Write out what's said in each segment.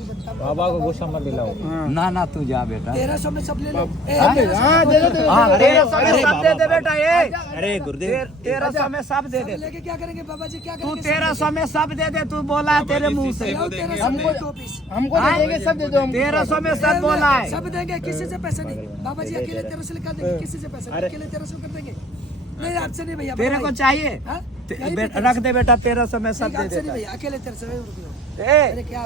बाबा को गुस्सा मत दिलाओ। ना ना तू जा बेटा। 1300 में सब ले लो। हाँ दे दो। अरे सब दे दे बेटा ये। अरे गुरुदेव 1300 में सब दे दे। लेके क्या करेंगे बाबा जी, क्या तू करेंगे? 1300 में सब दे दे, तू बोला है तेरे मुंह से। 1300 में 2 पीस हमको दे देंगे, सब दे दो। 1300 में सब बोला है। सब देंगे, किसी से पैसा नहीं। बाबा जी अकेले 1300 निकाल देंगे, किसी से पैसा नहीं, अकेले 1300 कर देंगे। नहीं आपसे नहीं भैया, तेरे को चाहिए रख दे बेटा, 1300 में सब दे आपसे दे। नहीं भैया, अकेले 1300 में रुक लो।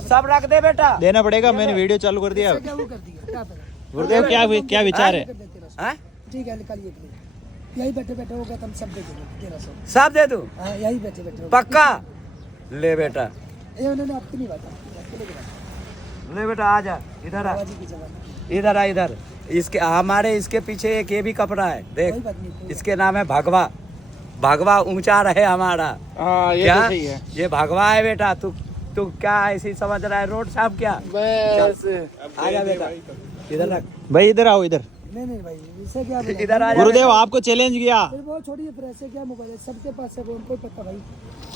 सब रख दे बेटा। देना पड़ेगा, मैंने वीडियो चालू कर दिया। क्या वो कर दिया, क्या पता। गुरुदेव क्या विचार है? कर दे 1300। हैं? ठीक है निकालिए प्लीज। यही बैठे बैठे होगा तो हम सब दे देंगे 1300। सब दे दूं? हाँ यही बैठे बैठे होगा। पक्का ले बेटा, ये उन्होंने आपकी नहीं बात अकेले की बात। ले बेटा आ जा इधर आ, बाबा जी की जगह इधर आ इधर। इसके हमारे इसके पीछे एक ये भी कपड़ा है देख, कोई बात नहीं। इसके नाम है भगवा। भगवा ऊंचा रहे हमारा। हाँ ये क्या तो सही है। ये भगवा है बेटा। तू क्या ऐसी समझ रहा है रोड साहब क्या? बस आ जा बेटा इधर रख। भाई इधर आओ इधर। नहीं भाई इससे क्या बोला? इधर आ जा गुरुदेव आपको चैलेंज किया। फिर बहुत छोड़िए, फिर ऐसे क्या मोबाइल है सबके पास है, वो उनको पता भाई।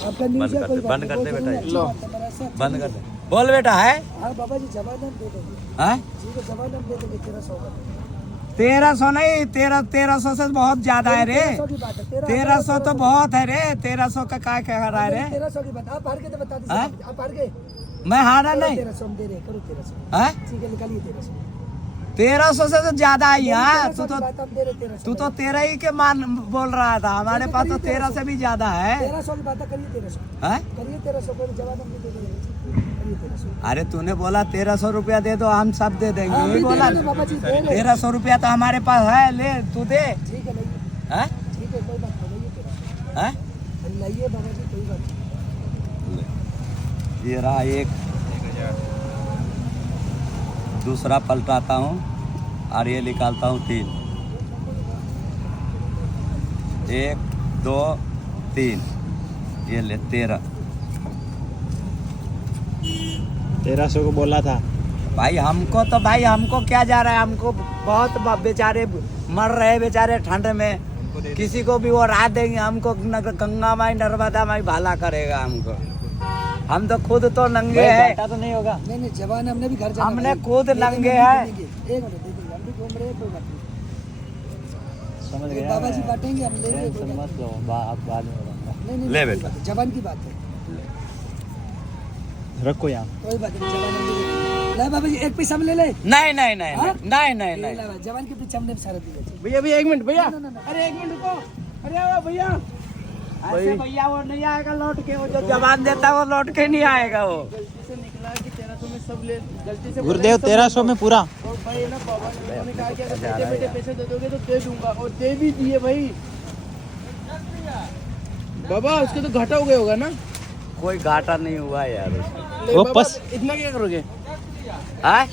आपका न्यूज़ है कोई बंद कर दे बेटा, बेटा। बंद कर दे। बोल बेटा है हाँ बाबा जी जवाब हम दे देंगे। हैं? जी को जवाब हम दे देंगे 1300 का। 1300 नहीं, 1300 से बहुत ज्यादा है रे। 1300 की बात है। 1300 तो बहुत है रे। 1300 का क्या कह रहा है रे? 1300 की बात। आप हार के तो बता दीजिए। हाँ? आप हार गए। मैं हारा नहीं। 1300 हम दे रहे हैं, करो 1300। हैं? ठीक है निकालिए 1300। 1300 से तो ज्यादा है यार। 1300 की बात हम दे रहे हैं 1300। तू तो 13 ही के मान बोल रहा था। हमारे पास तो 13 से भी ज्यादा है। 1300 की बात है, करिए 1300। हैं? करिए 1300 को जवाब हम दे देंगे। करिए 1300। अरे तूने बोला 1300 रुपया दे दो, हम सब दे देंगे। हाँ, यही अभी दे बोला रहे हैं बाबा जी, दे रहे हैं। 1300 रुपया तो हमारे पास है, ले तू दे। ठीक है लाइए। हैं? ठीक है कोई बात नहीं, लाइए 1300। हैं? लाइए बाबा जी कोई बात नहीं। ये रहा एक, दूसरा पलटाता हूँ और ये निकालता हूँ 3। 1 2 3, ये ले 13। 1300 को बोला था भाई हमको क्या जा रहा है? हमको बहुत बेचारे मर रहे बेचारे ठंड में। किसी को भी वो रात देंगे हमको। गंगा माई नर्मदा माई भाला करेगा हमको। हम तो खुद तो नंगे हैं। तो नहीं होगा। नहीं जवान हमने भी घर जाना हमने भाई। खुद एक मिनट, नंगे हम हैं। भी घूमेंगे। एक मिनट दीदी हम भी घूम रहे हैं, कोई बात नहीं। समझ ये गया। बाबा जी बांटेंगे, हम लेंगे कोई बात मत लो, आप बाद में बताऊंगा। नहीं ले कोई बेटा। बात नहीं, जवान की बात है। रखो यहाँ। कोई बात नहीं, जवान हम भी लेंगे। ले बाबा जी एक पैसा हम ले ले। नहीं नहीं नहीं हाँ? नहीं नहीं ले नहीं। ला भाई, जवान के पीछे हमने सारा दिया। भैया भैया 1 मिनट भैया। ना, ना, ना। अरे 1 मिनट रुको। अरे आओ भैया। ऐसे भैया वो नहीं आएगा लौट के। वो जो जवान देता है वो लौट के नहीं आएगा वो। गलती से निकला कि 1300 में सब ले, गलती से गुरुदेव 1300 में पूरा। और भाई ना बाबा ने उन्होंने कहा कि अगर बेटे बेटे पैसे दे दोगे तो दे दूंगा, और दे भी दिए भाई। बाबा उसके तो घाटा हो गया होगा ना? कोई घाटा नहीं हुआ यार उसमें। ले वो बाबा, पस- इतना क्या करोगे? हैं?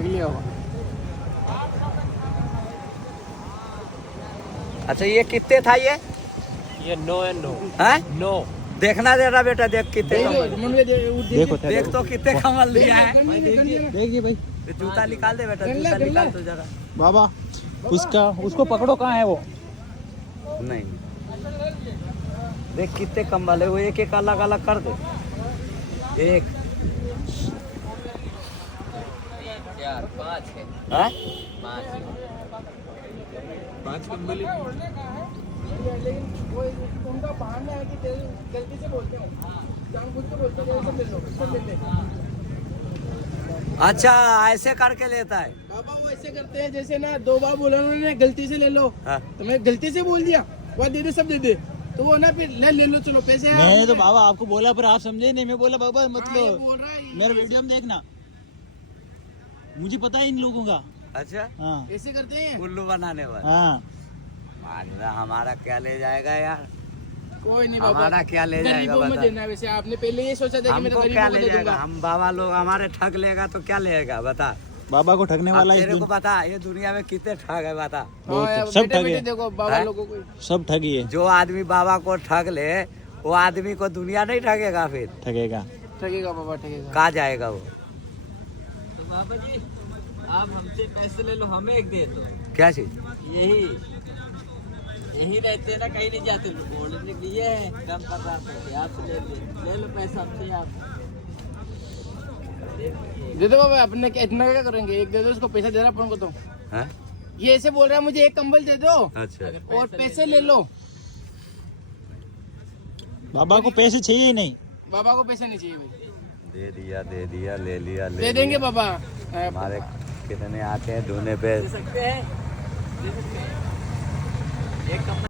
लिया होगा। अच्छा ये कितने था ये? ये 9 है 9। हैं? 9। देखना जरा बेटा, देख कितने कमल। देखो देख तो कितने कमल लिया है। देखिए भाई। ये जूता निकाल दे बेटा, जूता निकाल तो जरा। बाबा उसको पकड़ो, कहाँ है वो? नहीं देख कितने कम्बल है वो, एक एक अलग अलग कर दे। एक 4 5 है। हैं? 5 लेकिन वो उनका बहाना है कि गलती से बोलते हैं, जानबूझ के बोलते हैं सब ले लो, सब ले ले। अच्छा ऐसे करके लेता है। बाबा वो ऐसे करते हैं जैसे ना 2 बार बोला उन्होंने गलती से ले लो, हाँ। तो मैं गलती से बोल दिया वो दे दे सब दे दे, तो वो ना फिर ले लो चलो पैसे हैं। मैंने तो बाबा आपको बोला पर आप समझे नहीं। मैं बोला बाबा हाँ, ये मतलब बोल रहा है मेरा वीडियो में देखना, मुझे पता है इन लोगों का। अच्छा हाँ ऐसे करते हैं। उल्लू बनाने वाला। हाँ। हमारा क्या ले जाएगा यार? कोई नहीं बाबा, हमारा क्या ले जाएगा गरीबों में बता? देना है। वैसे आपने पहले ये सोचा था कि मैं हमको क्या गरीबों को ले दे जाएगा? दूंगा। हम बाबा लोग हमारे ठग लेगा तो क्या लेगा बता? बाबा को ठगने अब वाला तेरे को पता ये दुनिया में कितने ठग है बता? हाँ यार, सब बेटे ठगे। बेटे देखो बाबा हैं? लोगों को सब ठगी है। जो आदमी बाबा को ठग ले वो आदमी को दुनिया नहीं ठगेगा फिर। ठगेगा। ठगेगा बाबा ठगेगा। कहाँ जाएगा वो? तो बाबा जी आप हमसे पैसे ले लो, हमें एक दे दो। क्या चीज? यही रहते ना, कहीं नहीं जाते। तो बोलने के लिए है कम कर रहा था, आप ले लो पैसा हमसे आप। दे दो बाबा, अपने इतना क्या करेंगे, एक दे दो उसको, पैसा दे रहा अपन को तो। हैं? ये ऐसे बोल रहा है मुझे एक कंबल दे दो अच्छा और पैसे ले लो। बाबा को पैसे चाहिए ही नहीं। बाबा को पैसा नहीं चाहिए भाई। दे दिया ले लिया दे देंगे बाबा। हमारे कितने आते हैं ढूंढने पे। दे सकते हैं, दे सकते हैं। एक